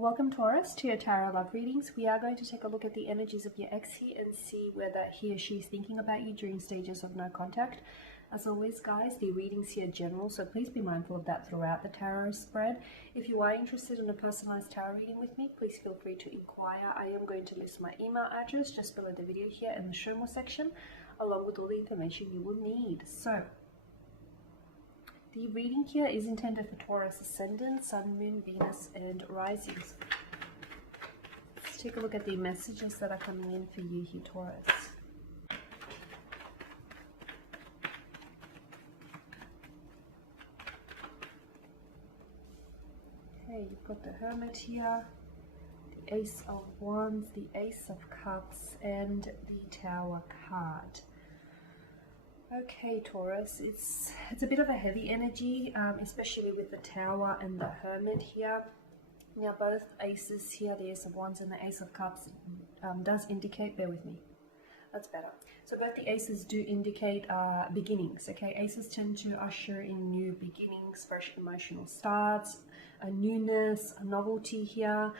Welcome Taurus to your Tarot Love Readings. We are going to take a look at the energies of your ex here and see whether he or she is thinking about you during stages of no contact. As always guys, the readings here are general, so please be mindful of that throughout the tarot spread. If you are interested in a personalized tarot reading with me, please feel free to inquire. I am going to list my email address just below the video here in the show more section, along with all the information you will need. So the reading here is intended for Taurus Ascendant, Sun, Moon, Venus, and Risings. Let's take a look at the messages that are coming in for you here, Taurus. Okay, you've got the Hermit here, the Ace of Wands, the Ace of Cups, and the Tower card. Okay, Taurus, it's a bit of a heavy energy, especially with the Tower and the Hermit here. Now, both aces here, the Ace of Wands and the Ace of Cups, does indicate, bear with me, that's better. So both the aces do indicate beginnings, okay? Aces tend to usher in new beginnings, fresh emotional starts, a newness, a novelty here.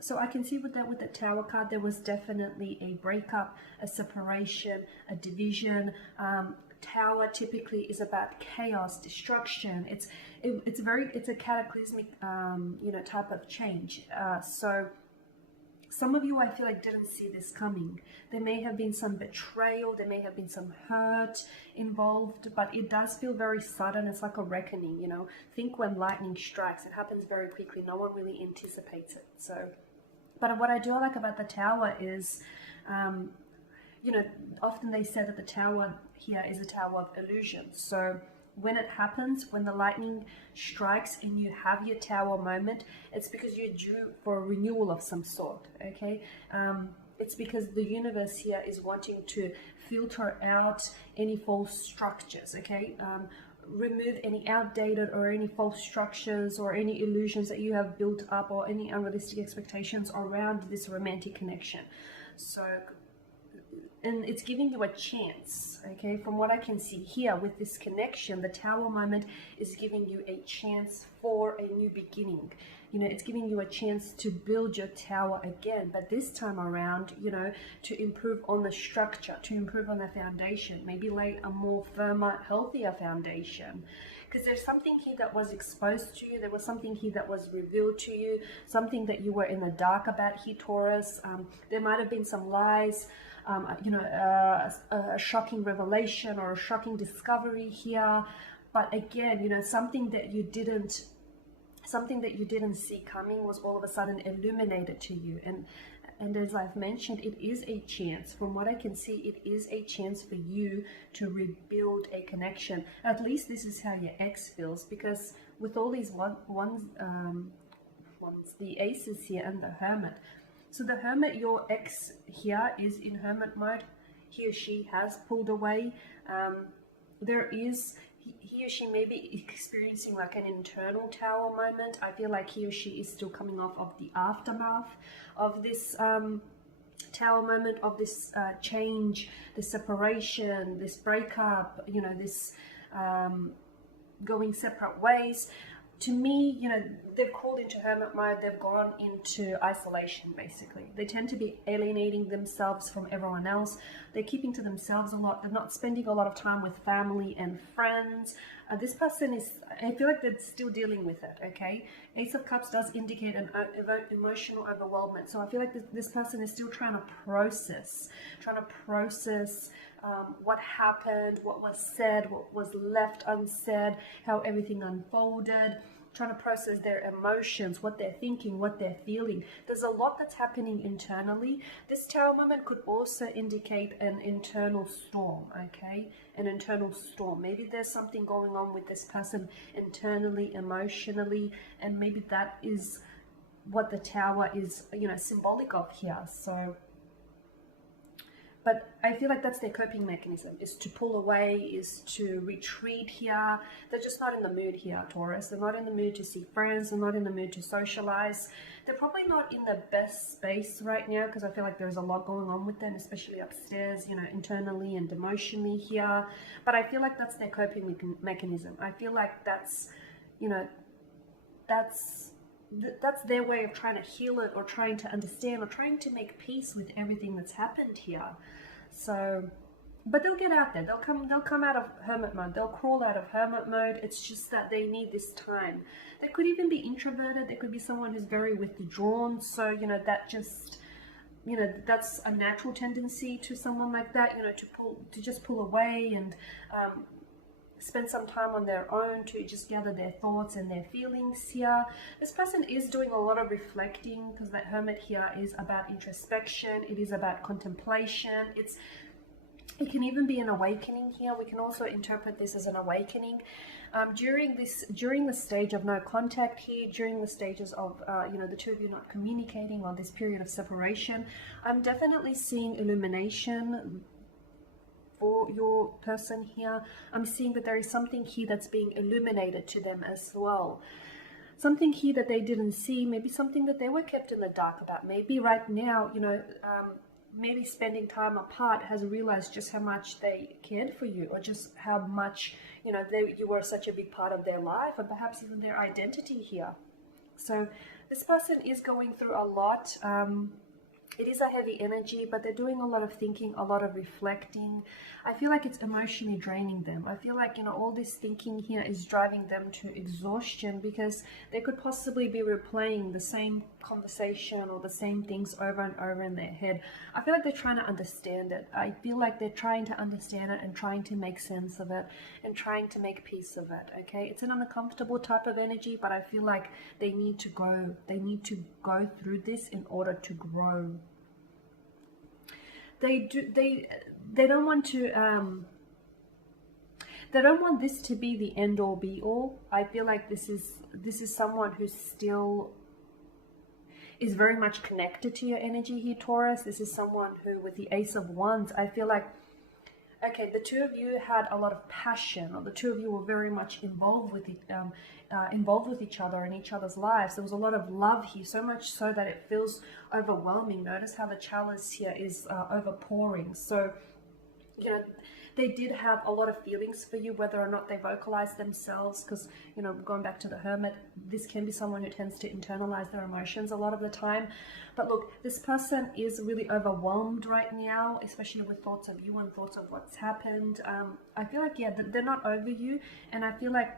So I can see with the Tower card, there was definitely a breakup, a separation, a division. Tower typically is about chaos, destruction. It's a cataclysmic, type of change. So some of you, I feel like, didn't see this coming. There may have been some betrayal, there may have been some hurt involved, but it does feel very sudden. It's like a reckoning, you know. Think when lightning strikes, it happens very quickly. No one really anticipates it. So, but what I do like about the Tower is, often they say that the Tower here is a tower of illusion. So when it happens, when the lightning strikes and you have your Tower moment, it's because you're due for a renewal of some sort, okay? It's because the universe here is wanting to filter out any false structures, okay? Remove any outdated or any false structures or any illusions that you have built up or any unrealistic expectations around this romantic connection. So, and it's giving you a chance, okay? From what I can see here with this connection, the Tower moment is giving you a chance for a new beginning. You know, it's giving you a chance to build your tower again, but this time around, to improve on the structure, to improve on the foundation, maybe lay a more firmer, healthier foundation. Because there's something here that was exposed to you, there was something here that was revealed to you, something that you were in the dark about here, Taurus. There might have been some lies, a shocking revelation or a shocking discovery here. But again, something that you didn't see coming was all of a sudden illuminated to you. And as I've mentioned, it is a chance. From what I can see, it is a chance for you to rebuild a connection. At least this is how your ex feels, because with all these the aces here and the Hermit. So the Hermit, your ex here, is in Hermit mode. He or she has pulled away. He or she may be experiencing like an internal Tower moment. I feel like he or she is still coming off of the aftermath of this Tower moment, of this change, this separation, this breakup, this going separate ways. To me, they've called into Hermit mode, they've gone into isolation, basically. They tend to be alienating themselves from everyone else. They're keeping to themselves a lot. They're not spending a lot of time with family and friends. This person is, I feel like they're still dealing with it, okay? Ace of Cups does indicate an emotional overwhelmment. So I feel like this person is still trying to process what happened, what was said, what was left unsaid, how everything unfolded, trying to process their emotions, what they're thinking, what they're feeling. There's a lot that's happening internally. This Tower moment could also indicate an internal storm, okay? An internal storm. Maybe there's something going on with this person internally, emotionally, and maybe that is what the Tower is, symbolic of here. So, but I feel like that's their coping mechanism, is to pull away, is to retreat here. They're just not in the mood here, Taurus. They're not in the mood to see friends. They're not in the mood to socialize. They're probably not in the best space right now, because I feel like there's a lot going on with them, especially upstairs, internally and emotionally here. But I feel like that's their coping mechanism. I feel like that's, that's that's their way of trying to heal it, or trying to understand, or trying to make peace with everything that's happened here. So, but they'll get out there. They'll come out of hermit mode. They'll crawl out of hermit mode. It's just that they need this time. They could even be introverted. There could be someone who's very withdrawn. So, you know, that just, you know, that's a natural tendency to someone like that, you know, to just pull away and spend some time on their own to just gather their thoughts and their feelings here. This person is doing a lot of reflecting, because that hermit here is about introspection. It is about contemplation. It can even be an awakening here. We can also interpret this as an awakening. During the stage of no contact here, during the stages of, you know, the two of you not communicating, or this period of separation, I'm definitely seeing illumination for your person here. I'm seeing that there is something here that's being illuminated to them as well. Something here that they didn't see, maybe something that they were kept in the dark about. Maybe right now, you know, maybe spending time apart has realized just how much they cared for you, or just how much, you know, you were such a big part of their life, and perhaps even their identity here. So this person is going through a lot. It is a heavy energy, but they're doing a lot of thinking, a lot of reflecting. I feel like it's emotionally draining them. I feel like, you know, all this thinking here is driving them to exhaustion, because they could possibly be replaying the same conversation or the same things over and over in their head. I feel like they're trying to understand it. I feel like they're trying to understand it and trying to make sense of it and trying to make peace of it, okay? It's an uncomfortable type of energy, but I feel like they need to go through this in order to grow. They don't want to they don't want this to be the end all be all. I feel like this is someone who still is very much connected to your energy here, Taurus. This is someone who, with the Ace of Wands, I feel like, okay, the two of you had a lot of passion, or the two of you were very much involved with each other in each other's lives. There was a lot of love here, so much so that it feels overwhelming. Notice how the chalice here is overpouring. So, you know, they did have a lot of feelings for you, whether or not they vocalize themselves, because, you know, going back to the hermit, this can be someone who tends to internalize their emotions a lot of the time. But look, this person is really overwhelmed right now, especially with thoughts of you and thoughts of what's happened. I feel like, yeah, they're not over you, and I feel like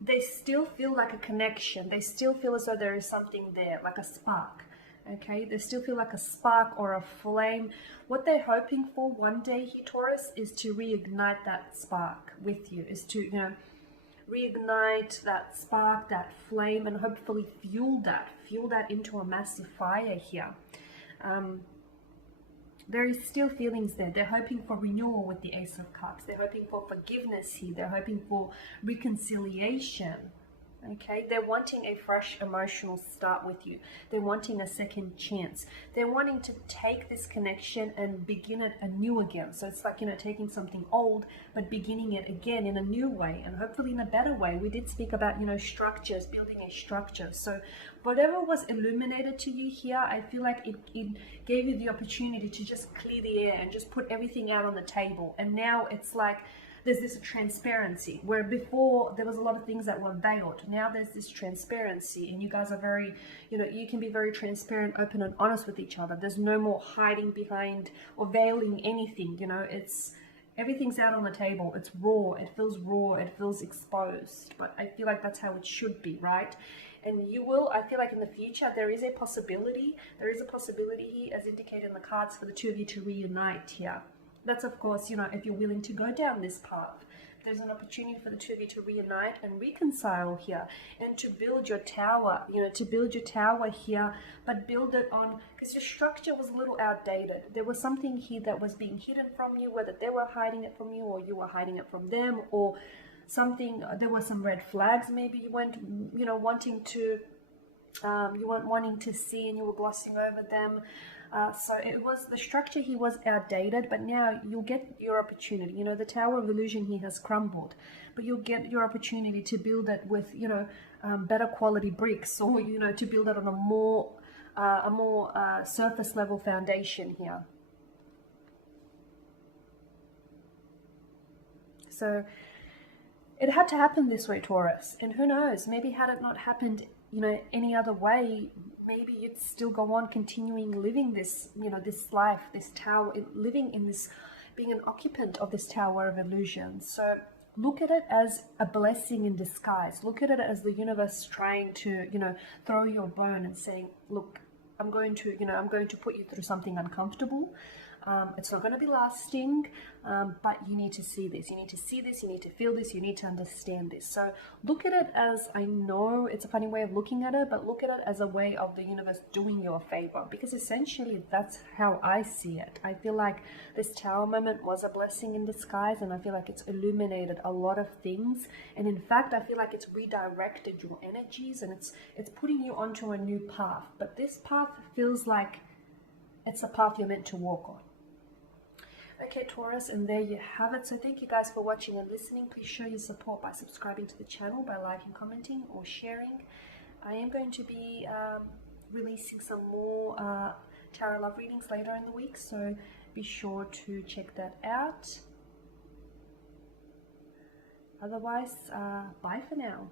they still feel like a connection. They still feel as though there is something there, like a spark. Okay, they still feel like a spark or a flame. What they're hoping for one day here, Taurus, is to reignite that spark with you, is to, you know, reignite that spark, that flame, and hopefully fuel that into a massive fire here. There is still feelings there. They're hoping for renewal with the Ace of Cups. They're hoping for forgiveness here. They're hoping for reconciliation. Okay, they're wanting a fresh emotional start with you. They're wanting a second chance. They're wanting to take this connection and begin it anew again. So it's like, you know, taking something old but beginning it again in a new way, and hopefully in a better way. We did speak about, you know, structures, building a structure. So whatever was illuminated to you here, I feel like it gave you the opportunity to just clear the air and just put everything out on the table. And now it's like there's this transparency, where before there was a lot of things that were veiled. Now there's this transparency, and you guys are very, you know, you can be very transparent, open and honest with each other. There's no more hiding behind or veiling anything, you know. Everything's out on the table. It's raw, it feels exposed. But I feel like that's how it should be, right? And you will, I feel like in the future, there is a possibility here, as indicated in the cards, for the two of you to reunite here. That's, of course, you know, if you're willing to go down this path. There's an opportunity for the two of you to reunite and reconcile here, and to build your tower, you know, to build your tower here, but build it on, because your structure was a little outdated. There was something here that was being hidden from you, whether they were hiding it from you or you were hiding it from them, or something, there were some red flags maybe you weren't, you know, wanting to, you weren't wanting to see, and you were glossing over them. So it was, the structure here was outdated, but now you'll get your opportunity. You know, the Tower of Illusion here has crumbled, but you'll get your opportunity to build it with, you know, better quality bricks, or, you know, to build it on a more surface level foundation here. So it had to happen this way, Taurus, and who knows, maybe had it not happened you know, any other way, maybe you'd still go on continuing living this, you know, this life, this tower, living in this, being an occupant of this tower of illusion. So look at it as a blessing in disguise. Look at it as the universe trying to, you know, throw you a bone and saying, look, I'm going to, you know, I'm going to put you through something uncomfortable. It's not going to be lasting, but you need to see this. You need to see this. You need to feel this. You need to understand this. So look at it as, I know it's a funny way of looking at it, but look at it as a way of the universe doing you a favor, because essentially that's how I see it. I feel like this tower moment was a blessing in disguise, and I feel like it's illuminated a lot of things. And in fact, I feel like it's redirected your energies, and it's putting you onto a new path. But this path feels like it's a path you're meant to walk on. Okay, Taurus, and there you have it. So thank you guys for watching and listening. Please show your support by subscribing to the channel, by liking, commenting, or sharing. I am going to be releasing some more tarot love readings later in the week, so be sure to check that out. Otherwise, bye for now.